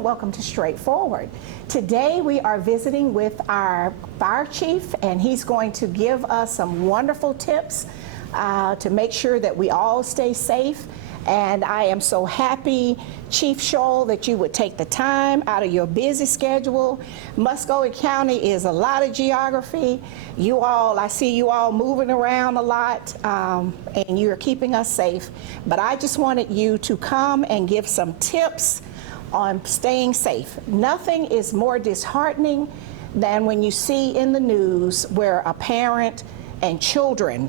and welcome to Straightforward. Today we are visiting with our fire chief, and he's going to give us some wonderful tips to make sure that we all stay safe. And I am so happy, Chief Shull, that you would take the time out of your busy schedule. Muscogee County is a lot of geography. I see you all moving around a lot, and you're keeping us safe. But I just wanted you to come and give some tips on staying safe. Nothing is more disheartening than when you see in the news where a parent and children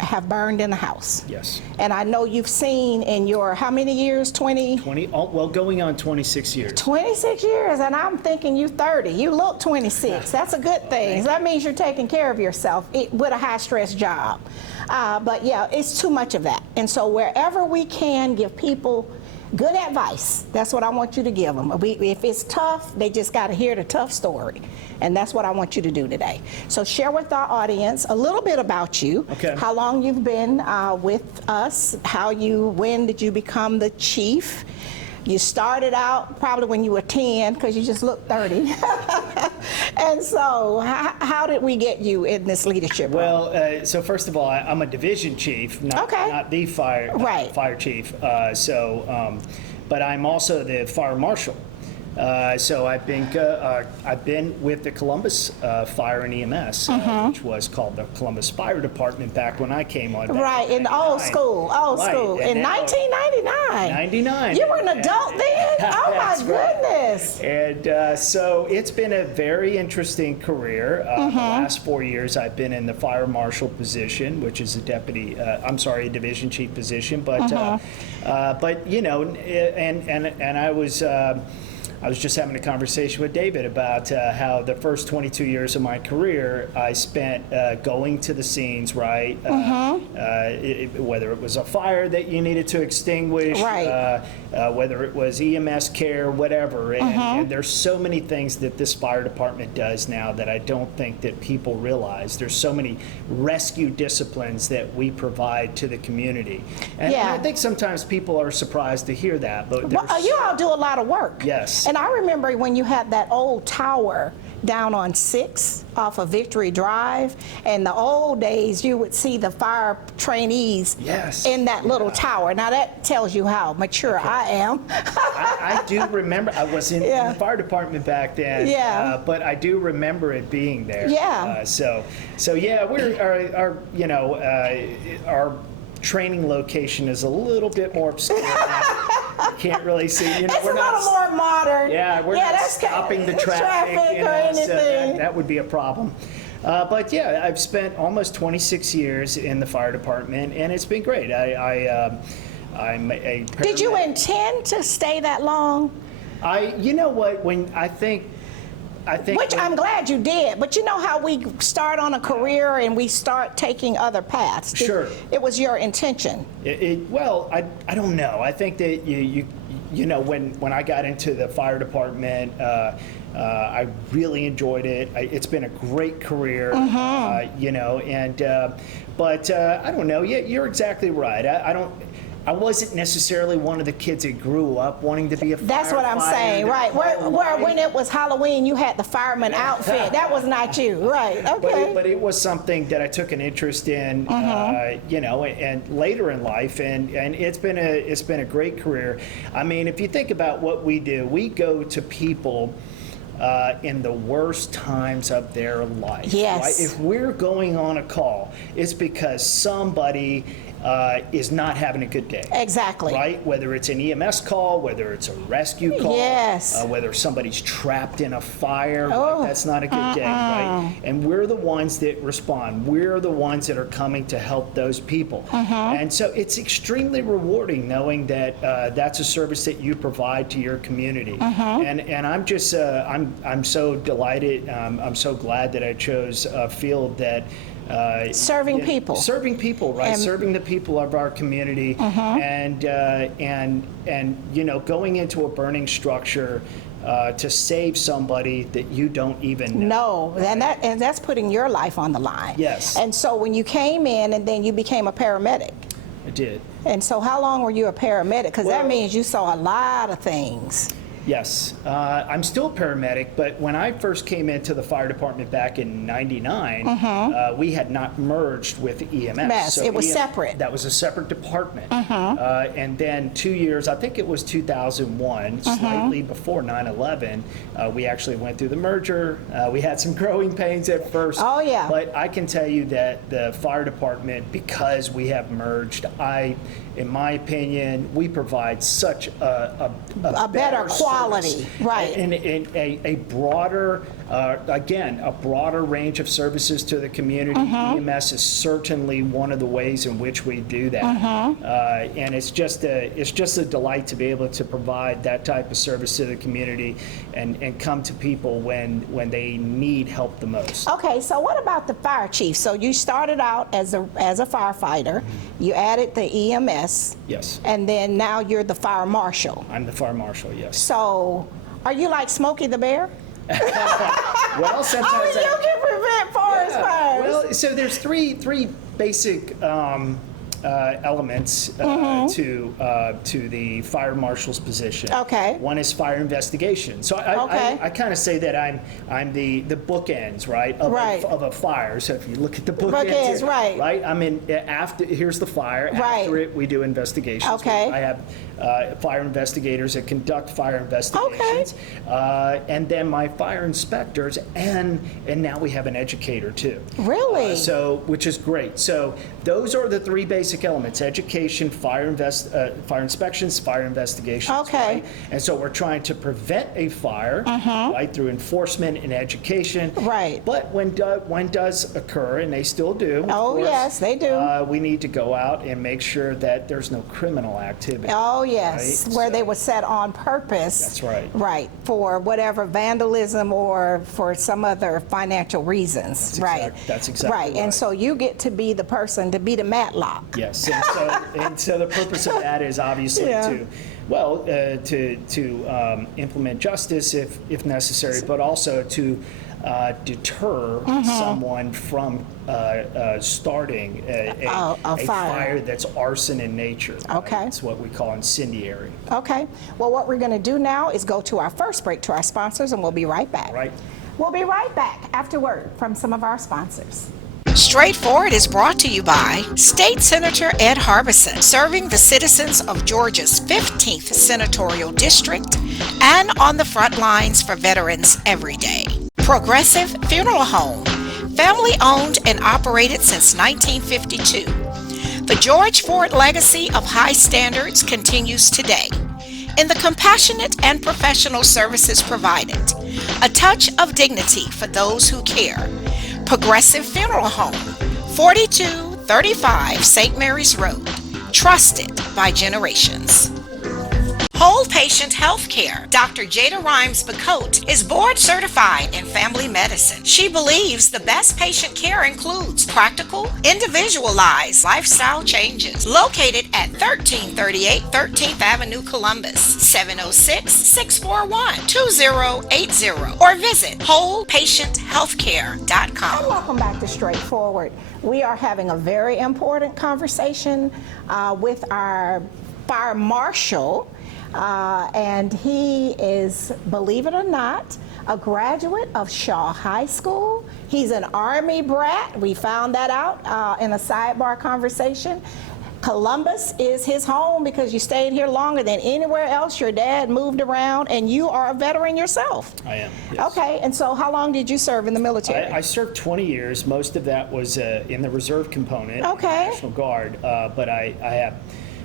have burned in the house. Yes. And I know you've seen in your, how many years, 20? Well, going on 26 years. 26 years, and I'm thinking you 30. You look 26. That's a good thing. That means you're taking care of yourself with a high-stress job. But yeah, it's too much of that. And so wherever we can give people good advice, that's what I want you to give them. If it's tough, they just got to hear the tough story. And that's what I want you to do today. So share with our audience a little bit about you. Okay. How long you've been with us, when did you become the chief? You started out probably when you were 10 because you just look 30. And so how did we get you in this leadership role? Well, so first of all, I'm a division chief, not the fire chief. But I'm also the fire marshal. So I've been with the Columbus Fire and EMS, which was called the Columbus Fire Department back when I came on. Right, in old school, in 1999. 99. You were an adult then? Oh my goodness. Right. And so it's been a very interesting career. The last 4 years I've been in the fire marshal position, which is a division chief position. But you know, and I was just having a conversation with David about how the first 22 years of my career I spent going to the scenes, right? Whether it was a fire that you needed to extinguish, whether it was EMS care, whatever. And there's so many things that this fire department does now that I don't think that people realize. There's so many rescue disciplines that we provide to the community. And I think sometimes people are surprised to hear that. But you all do a lot of work. Yes. And I remember when you had that old tower down on 6 off of Victory Drive. In the old days, you would see the fire trainees in that little tower. Now that tells you how mature I am. I do remember. I was in the fire department back then. But I do remember it being there. So yeah, our training location is a little bit more obscure. Can't really see. It's a little more modern. Yeah, we're not stopping the traffic or anything. So that would be a problem. But yeah, I've spent almost 26 years in the fire department, and it's been great. I'm a paramedic. Did you intend to stay that long? You know what? Which I'm glad you did, but you know how we start on a career and we start taking other paths. Sure. It was your intention. Well, I don't know. I think that you know, when I got into the fire department, I really enjoyed it. It's been a great career, you know, but I don't know. Yeah, you're exactly right. I wasn't necessarily one of the kids that grew up wanting to be a firefighter. That's what I'm saying, right. Where when it was Halloween, you had the fireman outfit. That was not you, right, okay. But it was something that I took an interest in, you know, and later in life, and it's been a great career. I mean, if you think about what we do, we go to people in the worst times of their life. Yes. Right? If we're going on a call, it's because somebody is not having a good day. Exactly. Right? Whether it's an EMS call, whether it's a rescue call, whether somebody's trapped in a fire, right? That's not a good day, right? And we're the ones that respond. We're the ones that are coming to help those people. And so it's extremely rewarding knowing that that's a service that you provide to your community. And I'm just, I'm so delighted. I'm so glad that I chose a field that serving people, right? Serving the people of our community, and you know, going into a burning structure to save somebody that you don't even know. No, and that's putting your life on the line. Yes. And so when you came in, and then you became a paramedic. I did. And so how long were you a paramedic? Because that means you saw a lot of things. Yes, I'm still a paramedic, but when I first came into the fire department back in '99, we had not merged with EMS. Yes, it was separate. That was a separate department. And then 2 years, I think it was 2001, slightly before 9/11, we actually went through the merger. We had some growing pains at first. Oh, yeah. But I can tell you that the fire department, because we have merged, in my opinion, we provide such a better quality, service. right? And a broader, again, a broader range of services to the community. EMS is certainly one of the ways in which we do that. And it's just a delight to be able to provide that type of service to the community and come to people when they need help the most. Okay, so what about the fire chief? So you started out as a firefighter, you added the EMS. Yes. And then now you're the fire marshal. I'm the fire marshal, yes. So are you like Smokey the Bear? Well, sometimes you can prevent forest fires. Well, so there's three basic elements to the fire marshal's position. Okay. One is fire investigation. So I kind of say that I'm the bookends, right, of a fire. So if you look at the bookends, here, right. I'm in after. Here's the fire. Right. After it, we do investigations. Okay. I have fire investigators that conduct fire investigations, and then my fire inspectors, and now we have an educator too. Really? Which is great. So those are the three basic elements: education, fire inspections, fire investigations. Okay. Right? And so we're trying to prevent a fire, right, through enforcement and education. Right. But when does occur, and they still do. Oh, course, yes, they do. We need to go out and make sure that there's no criminal activity. Oh, yes, right? where they were set on purpose. That's right. Right, for whatever vandalism or for some other financial reasons. That's exactly right. And so you get to be the person to be the Matlock. Yes, and so the purpose of that is obviously to implement justice if necessary, but also to deter someone from starting a fire that's arson in nature. Okay. Right? It's what we call incendiary. Okay, well, what we're going to do now is go to our first break to our sponsors, and we'll be right back. Right. We'll be right back after word from some of our sponsors. Straightforward is brought to you by State Senator Ed Harbison, serving the citizens of Georgia's 15th Senatorial District and on the front lines for veterans every day. Progressive Funeral Home, family owned and operated since 1952. The George Ford legacy of high standards continues today in the compassionate and professional services provided, a touch of dignity for those who care. Progressive Funeral Home, 4235 St. Mary's Road, trusted by generations. Whole Patient Healthcare. Dr. Jada Rimes-Bacote is board certified in family medicine. She believes the best patient care includes practical, individualized lifestyle changes. Located at 1338 13th Avenue, Columbus, 706-641-2080, or visit wholepatienthealthcare.com. Welcome back to Straightforward. We are having a very important conversation with our fire marshal. And he is, believe it or not, a graduate of Shaw High School. He's an Army brat. We found that out in a sidebar conversation. Columbus is his home because you stayed here longer than anywhere else. Your dad moved around, and you are a veteran yourself. I am, yes. Okay, and so how long did you serve in the military? I served 20 years. Most of that was in the reserve component, okay. National Guard, but I have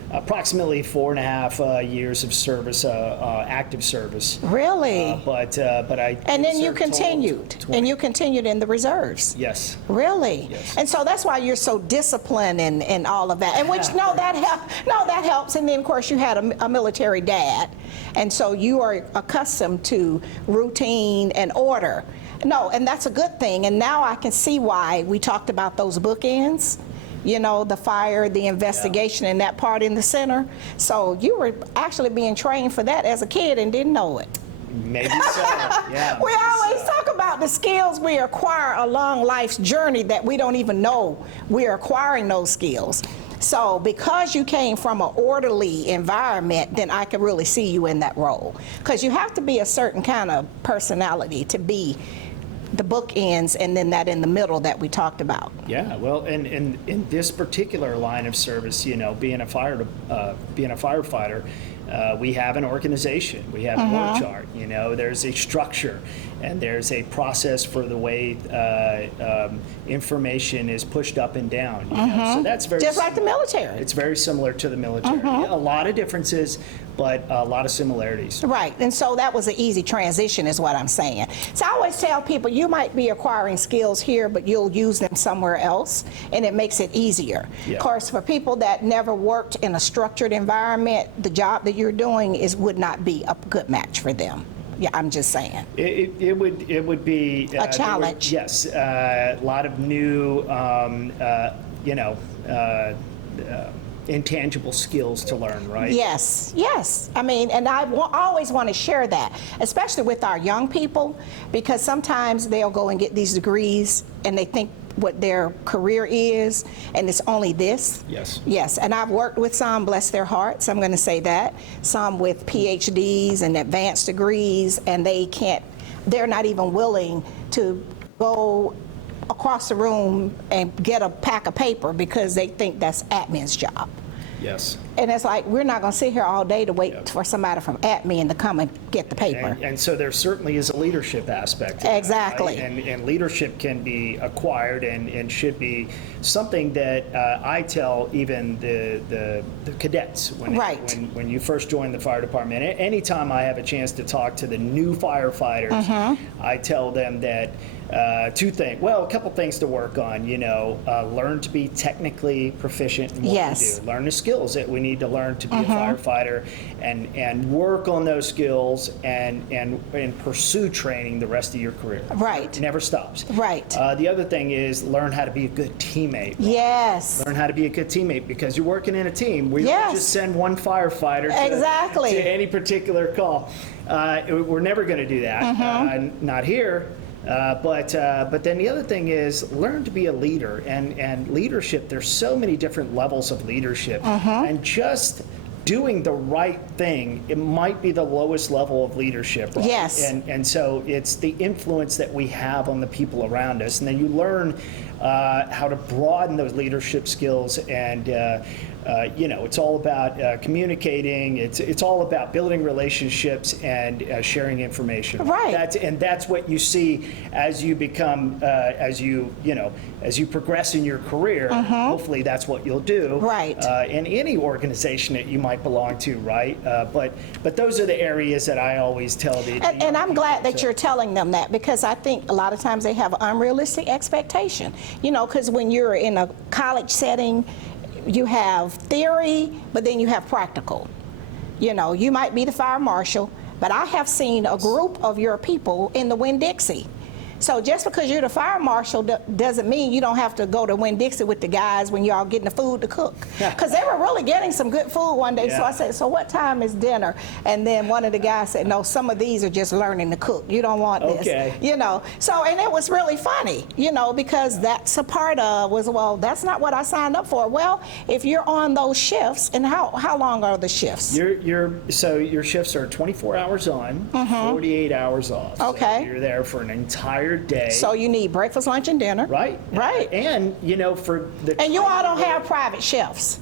approximately 4.5 years of service, active service. Really? But I. And then you continued, in the reserves. Yes. Really? Yes. And so that's why you're so disciplined and all of that. And which that helps. And then of course you had a military dad, and so you are accustomed to routine and order. No, and that's a good thing. And now I can see why we talked about those bookends. You know, the fire, the investigation, and that part in the center. So you were actually being trained for that as a kid and didn't know it. Maybe so, yeah. We always talk about the skills we acquire along life's journey that we don't even know we're acquiring those skills. So because you came from an orderly environment, then I can really see you in that role. Because you have to be a certain kind of personality to be the bookends and then that in the middle that we talked about. Yeah, well, and in this particular line of service, you know, being a firefighter, we have an organization, we have an org chart, you know, there's a structure, and there's a process for the way information is pushed up and down. You know? So that's very just like the military. It's very similar to the military. A lot of differences, but a lot of similarities. Right, and so that was an easy transition is what I'm saying. So I always tell people you might be acquiring skills here, but you'll use them somewhere else, and it makes it easier. Yeah. Of course, for people that never worked in a structured environment, the job that you're doing would not be a good match for them. Yeah, I'm just saying. It would be a challenge. Yes, a lot of new, intangible skills to learn, right? Yes, yes. I mean, and I always want to share that, especially with our young people, because sometimes they'll go and get these degrees and they think what their career is, and it's only this. Yes. Yes, and I've worked with some, bless their hearts, I'm going to say that, some with PhDs and advanced degrees, and they're not even willing to go across the room and get a pack of paper because they think that's admin's job. Yes. And it's like, we're not going to sit here all day to wait for somebody from admin to come and get the paper. And so there certainly is a leadership aspect to that, Exactly. right? And leadership can be acquired and should be something that I tell even the cadets when you first join the fire department. Anytime I have a chance to talk to the new firefighters, I tell them that two things. Well, a couple things to work on. You know, learn to be technically proficient in what Yes. we do. Learn the skills that we need to learn to be a firefighter, and work on those skills and pursue training the rest of your career. Right. It never stops. Right. The other thing is learn how to be a good teammate. Yes. Learn how to be a good teammate because you're working in a team. We Yes. don't just send one firefighter Exactly. to any particular call. We're never going to do that. Not here. But then the other thing is learn to be a leader, and leadership, there's so many different levels of leadership, and just doing the right thing, it might be the lowest level of leadership, right? Yes. And so it's the influence that we have on the people around us, and then you learn how to broaden those leadership skills, and it's all about communicating. It's all about building relationships and sharing information. Right. That's what you see as you become, as you progress in your career. Hopefully, that's what you'll do. Right. In any organization that you might belong to, right? But those are the areas that I always tell the. And I'm glad that you're telling them that, because I think a lot of times they have an unrealistic expectation. You know, because when you're in a college setting, you have theory, but then you have practical. You know, you might be the fire marshal, but I have seen a group of your people in the Winn-Dixie. So just because you're the fire marshal doesn't mean you don't have to go to Winn-Dixie with the guys when y'all getting the food to cook. Because they were really getting some good food one day. Yeah. So I said, so what time is dinner? And then one of the guys said, no, some of these are just learning to cook. You don't want this. Okay. You know, so, and it was really funny, you know, because that's a part of well, that's not what I signed up for. Well, if you're on those shifts, and how long are the shifts? So your shifts are 24 hours on, 48 hours off. Okay. So you're there for an entire day. So you need breakfast, lunch, and dinner. Right. Right. And for the. And you all don't have private chefs.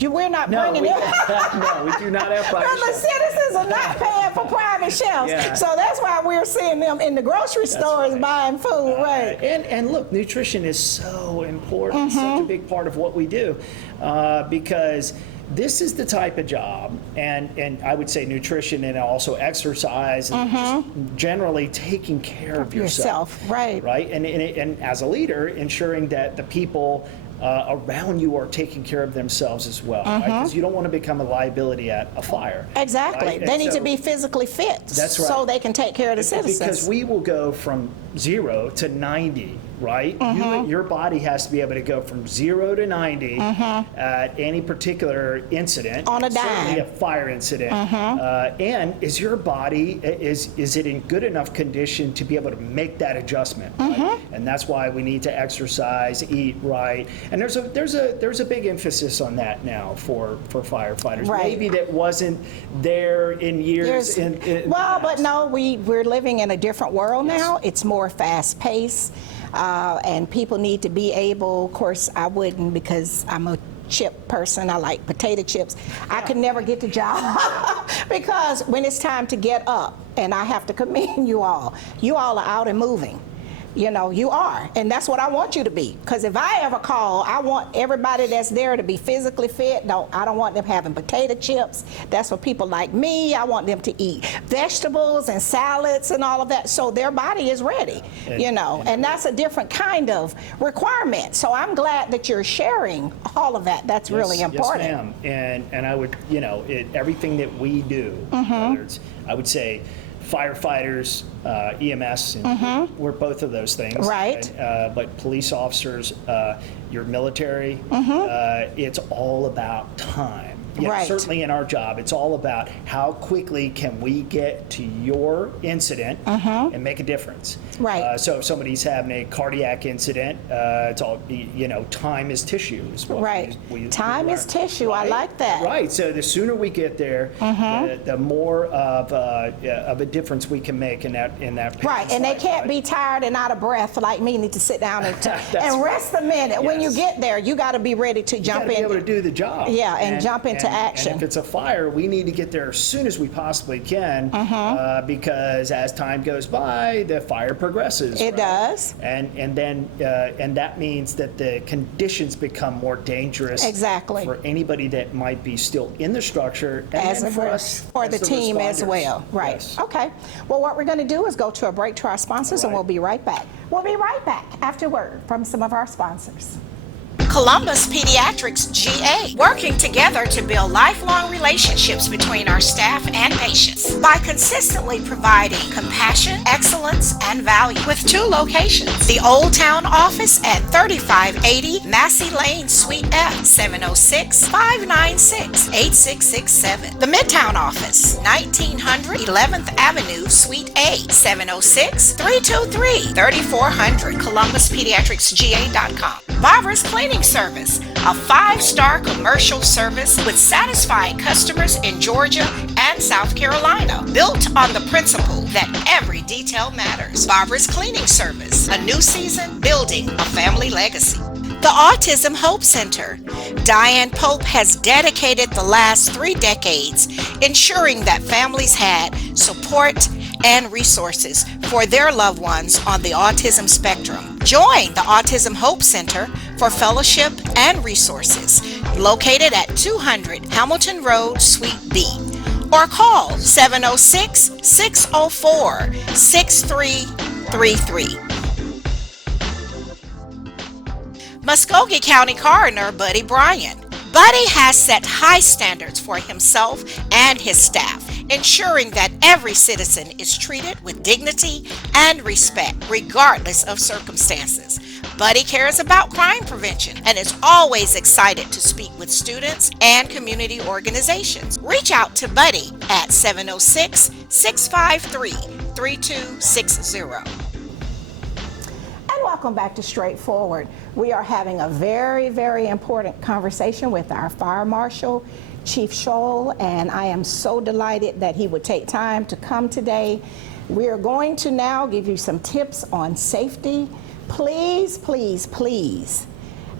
We're not No, bringing we, it. no, we do not have private The chefs. citizens are not paying for private chefs. Yeah. So that's why we're seeing them in the grocery stores right. buying food, right? And look, nutrition is so important, such a big part of what we do, because this is the type of job, and I would say nutrition and also exercise, and just generally taking care of yourself. Right. Right, and as a leader, ensuring that the people around you are taking care of themselves as well, right? Because you don't want to become a liability at a fire. Exactly. Right? They And need so to be physically fit. That's right. So they can take care of the citizens. Because we will go from 0 to 90, right? Your body has to be able to go from 0 to 90 at any particular incident. On a dime. Certainly a fire incident. And is your body, is it in good enough condition to be able to make that adjustment? Right? And that's why we need to exercise, eat right, And there's a big emphasis on that now for firefighters. Right. Maybe that wasn't there in years. But no, we're living in a different world now. It's more fast paced, and people need to be able. Of course, I wouldn't, because I'm a chip person. I like potato chips. I could never get the job because when it's time to get up, and I have to commend you all are out and moving. You know, you are, and that's what I want you to be. Because if I ever call, I want everybody that's there to be physically fit. I don't want them having potato chips. That's for people like me. I want them to eat vegetables and salads and all of that, so their body is ready. And that's a different kind of requirement. So I'm glad that you're sharing all of that. That's really important. Yes, ma'am. And I would, everything that we do, whether it's, I would say, firefighters, EMS, and we're both of those things. Right. But police officers, your military, it's all about time. Right. Certainly in our job, it's all about how quickly can we get to your incident and make a difference. Right. So if somebody's having a cardiac incident, it's all, time is tissue. Is what Right. we Time is learn. tissue. Right? I like that. Right. So the sooner we get there, the more of a difference we can make in that patient's Right, and they life, can't right? be tired and out of breath like me. Need to sit down and rest a minute. When you Yes. get there, you got to be ready to jump You gotta in. be able to do the job. Yeah, and jump into action. And if it's a fire, we need to get there as soon as we possibly can, because as time goes by, the fire progresses. It right? does. And then that means that the conditions become more dangerous. Exactly. For anybody that might be still in the structure, and As then a for us, for as the team as responders. well. Right. Yes. Okay. Well, what we're going to do is go to a break to our sponsors, and All right. we'll be right back. We'll be right back after word from some of our sponsors. Columbus Pediatrics GA, working together to build lifelong relationships between our staff and patients by consistently providing compassion, excellence, and value with 2 locations. The Old Town office at 3580 Massey Lane, Suite F, 706-596-8667. The Midtown office, 1900 11th Avenue, Suite A, 706-323-3400. ColumbusPediatricsGA.com. Barbara's Cleaning Service, a 5-star commercial service with satisfied customers in Georgia and South Carolina, built on the principle that every detail matters. Barbara's Cleaning Service, a new season building a family legacy. The Autism Hope Center. Diane Pope has dedicated the last 3 decades ensuring that families had support and resources for their loved ones on the autism spectrum. Join the Autism Hope Center for fellowship and resources, located at 200 Hamilton Road, Suite B, or call 706-604-6333. Muskogee County Coroner Buddy Bryan. Buddy has set high standards for himself and his staff, ensuring that every citizen is treated with dignity and respect, regardless of circumstances. Buddy cares about crime prevention and is always excited to speak with students and community organizations. Reach out to Buddy at 706-653-3260. Welcome back to Straightforward. We are having a very, very important conversation with our Fire Marshal, Chief Shull, and I am so delighted that he would take time to come today. We are going to now give you some tips on safety. Please, please, please.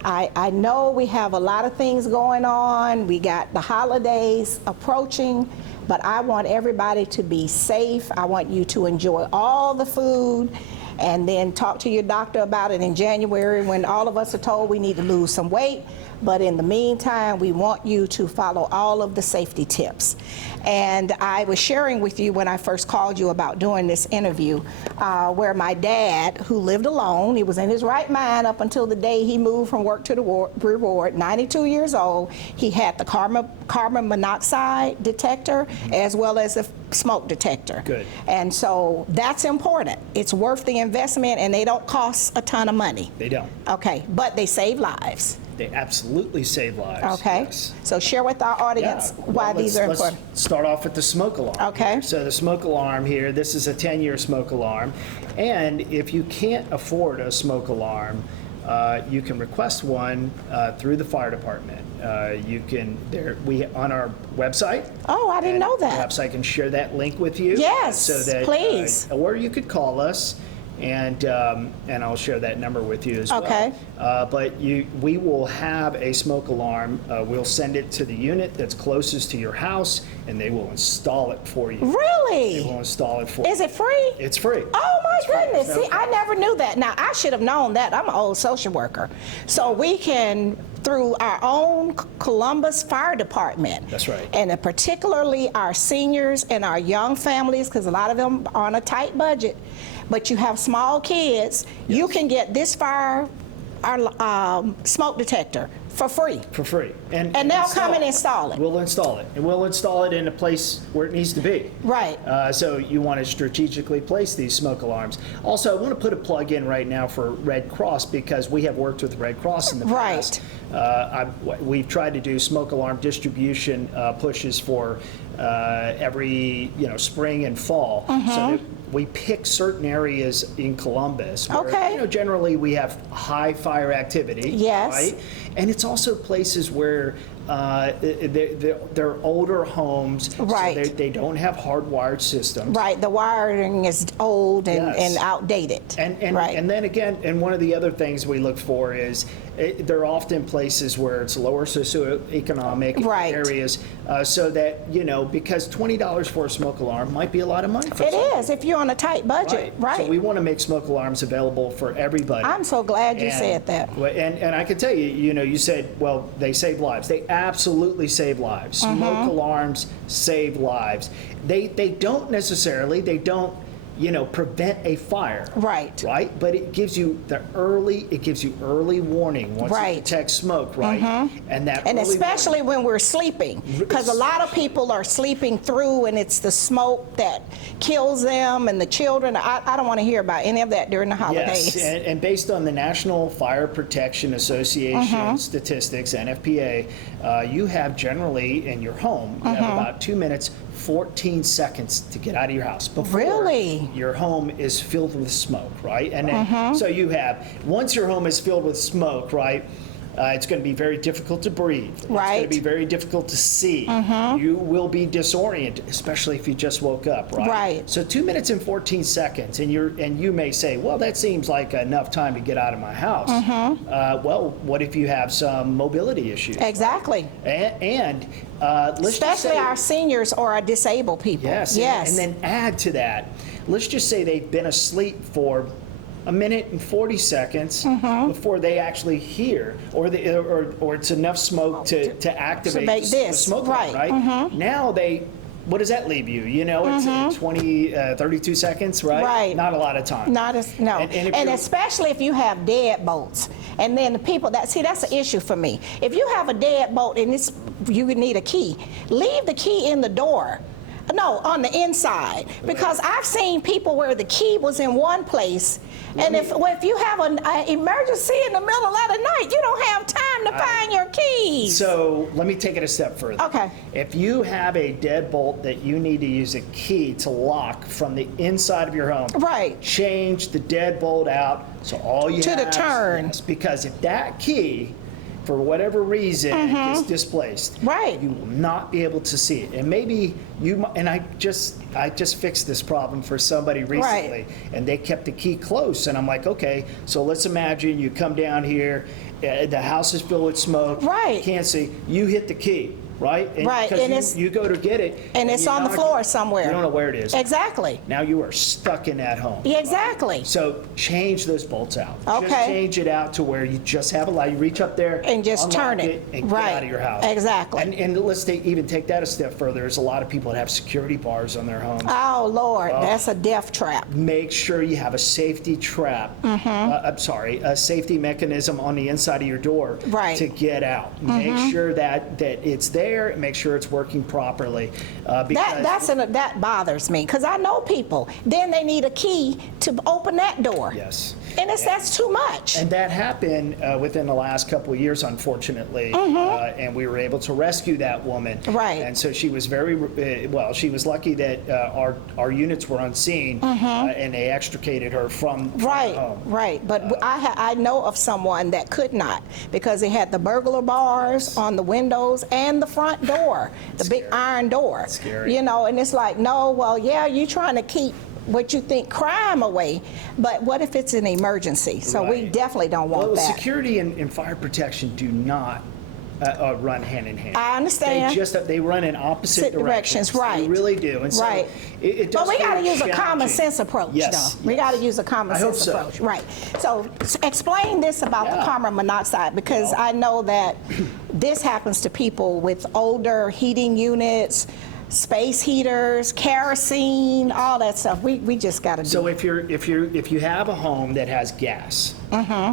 I know we have a lot of things going on. We got the holidays approaching, but I want everybody to be safe. I want you to enjoy all the food, and then talk to your doctor about it in January when all of us are told we need to lose some weight. But in the meantime, we want you to follow all of the safety tips. And I was sharing with you when I first called you about doing this interview, where my dad, who lived alone, he was in his right mind up until the day he moved from work to the ward, 92 years old. He had the carbon monoxide detector as well as a smoke detector. Good. And so that's important. It's worth the investment, and they don't cost a ton of money. They don't. Okay, but they save lives. They absolutely save lives. Okay, Yes. so share with our audience why these are important. Let's start off with the smoke alarm. Okay. Here. So the smoke alarm here, this is a 10-year smoke alarm. And if you can't afford a smoke alarm, you can request one through the fire department. You can on our website. Oh, I didn't know that. Perhaps I can share that link with you. Yes, so that, please. Or you could call us, and I'll share that number with you as Okay. well. But we will have a smoke alarm. We'll send it to the unit that's closest to your house, and they will install it for you. Really? They will install it for you. Is it free? It's free. Oh my It's free. goodness. It's no See, I cost. never knew that. Now, I should have known that. I'm an old social worker. So we can, through our own Columbus Fire Department. That's right. And particularly our seniors and our young families, because a lot of them are on a tight budget, but you have small kids, you can get this our smoke detector for free. For free. And they'll come and install it. We'll install it. And we'll install it in a place where it needs to be. Right. So you want to strategically place these smoke alarms. Also, I want to put a plug in right now for Red Cross, because we have worked with Red Cross in the past. We've tried to do smoke alarm distribution pushes for every spring and fall. So that we pick certain areas in Columbus where generally we have high fire activity. Yes. Right? And it's also places where they're older homes, Right. so they don't have hardwired systems. Right, the wiring is old and, Yes. and outdated. Right. And then again, and one of the other things we look for is they're often places where it's lower socioeconomic Right. areas, so that, because $20 for a smoke alarm might be a lot of money for It someone. is, if you're on a tight budget, right. So we want to make smoke alarms available for everybody. I'm so glad you said that. And I can tell you, you said, well, they save lives. They absolutely save lives. Smoke alarms save lives. They don't necessarily, prevent a fire. Right. Right? But it gives you early warning once Right. you detect smoke, right? And that And early especially when we're sleeping, because a lot of people are sleeping through and it's the smoke that kills them and the children. I don't want to hear about any of that during the holidays. Yes, and based on the National Fire Protection Association statistics, NFPA, you have generally in your home, you have about 2 minutes, 14 seconds to get out of your house before Really? your home is filled with smoke, right? And then, so you have, once your home is filled with smoke, right, it's going to be very difficult to breathe. It's going Right. to be very difficult to see. You will be disoriented, especially if you just woke up, right? Right. So 2 minutes and 14 seconds, and you may say, well, that seems like enough time to get out of my house. Well, what if you have some mobility issues? Exactly. And let's just Especially say, our seniors or our disabled people. yes, and then add to that, let's just say they've been asleep for a minute and 40 seconds before they actually hear, or it's enough smoke to activate make the this, smoke right. alarm, right? Now what does that leave you? It's 32 seconds, right? Right. Not a lot of time. Not as, no. And if And you're- especially if you have deadbolts. And then the people that's an issue for me. If you have a deadbolt and you would need a key, leave the key in the door. No, on the inside. Because I've seen people where the key was in one place, and if you have an emergency in the middle of the night, you don't have time to find your keys. So let me take it a step further. Okay. If you have a deadbolt that you need to use a key to lock from the inside of your home, Right. change the deadbolt out so all you To the have, turn. yes, because if that key, for whatever reason, gets displaced, Right. you will not be able to see it. And maybe and I just fixed this problem for somebody recently, and they kept the key close, and I'm like, okay, so let's imagine you come down here, the house is filled with smoke, Right. can't see, you hit the key, right? Right, and Because you go to get it, And it's you on the knock floor it. somewhere. You don't know where it is. Exactly. Now you are stuck in that home. Yeah, exactly. So change those bolts out. Just Okay. change it out to where you just have a light. You reach up there And just unlock turn it. and Right. get out of your house. Exactly. And let's even take that a step further. There's a lot of people that have security bars on their homes. Oh, Lord, that's a death trap. Make sure you have a safety trap. A safety mechanism on the inside of your door Right. to get out. Make sure that it's there. there and make sure it's working properly. Because That bothers me because I know people. Then they need a key to open that door. yes. And that's too much. And that happened within the last couple of years, unfortunately, and we were able to rescue that woman. Right. And so she was she was lucky that our units were unseen, and they extricated her from home. Right. But I know of someone that could not because they had the burglar bars on the windows and the front door, the big iron door. Scary. You know, and it's like, no, well, yeah, you're trying to keep what you think crime away, but what if it's an emergency? So we Right. definitely don't want Well, that. security and fire protection do not run hand in hand. I understand. They run in opposite directions. Right. They really do. And so Right. it does But we got to feel use a common challenging. sense approach, Yes, though. We got to use a common I hope sense so. approach. Right. So explain this about the Yeah. carbon monoxide, because Well- I know that this happens to people with older heating units, space heaters, kerosene, all that stuff. We just got to do. So if you have a home that has gas,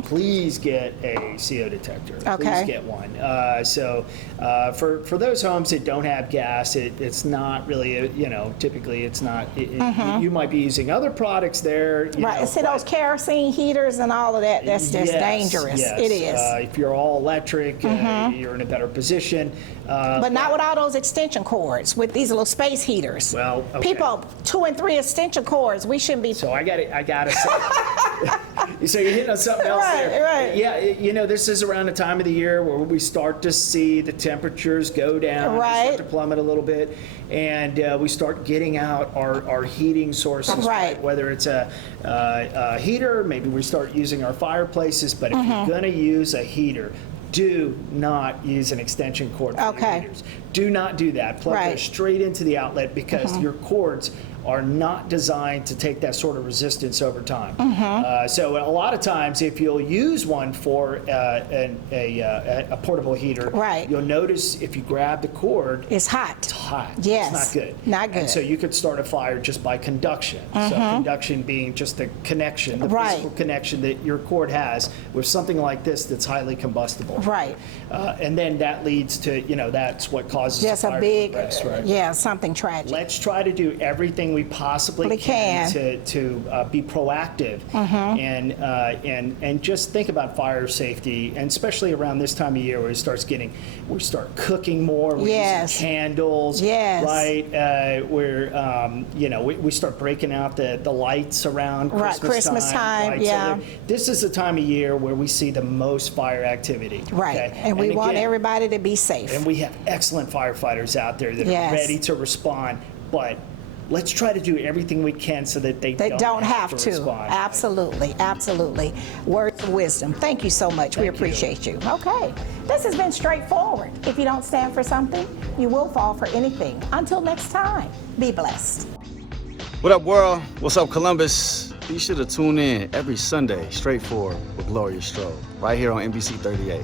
please get a CO detector. Okay. Please get one. For those homes that don't have gas, it's not really typically it's not. You might be using other products there. Right. See those kerosene heaters and all of that. That's just dangerous. Yes. It is. If you're all electric, you're in a better position. But not with all those extension cords, with these little space heaters. Well, okay. People, 2 and 3 extension cords, we shouldn't be. So I gotta say, so you're hitting on something else Right, there. right. Yeah, this is around the time of the year where we start to see the temperatures go down, Right. start to plummet a little bit, and we start getting out our heating sources. Right. Whether it's a heater, maybe we start using our fireplaces. But if you're gonna use a heater, do not use an extension cord for Okay. your heaters. Do not do that. Plug Right. those straight into the outlet because your cords are not designed to take that sort of resistance over time. So a lot of times, if you'll use one for a portable heater, Right. you'll notice if you grab the cord, It's hot. it's hot. Yes. It's not good. Not good. And so you could start a fire just by conduction. So conduction being just the connection, the Right. physical connection that your cord has with something like this that's highly combustible. Right. And then that leads to, that's what causes Just fire a to big, progress, right? yeah, something tragic. Let's try to do everything we possibly We can. to be proactive and just think about fire safety, and especially around this time of year where we start cooking more, we're Yes. using candles, Yes. right? We start breaking out the lights around Right, Christmas time, right? yeah. So this is the time of year where we see the most fire activity. Right. okay? And we want again, everybody to be safe. and we have excellent firefighters out there that Yes. are ready to respond, but let's try to do everything we can so that they don't have to. respond. Absolutely, absolutely. Words of wisdom. Thank you so much. We Thank you. appreciate you. Okay. This has been straightforward. If you don't stand for something, you will fall for anything. Until next time, be blessed. What up, world? What's up, Columbus? Be sure to tune in every Sunday, Straightforward with Gloria Strode, right here on NBC 38.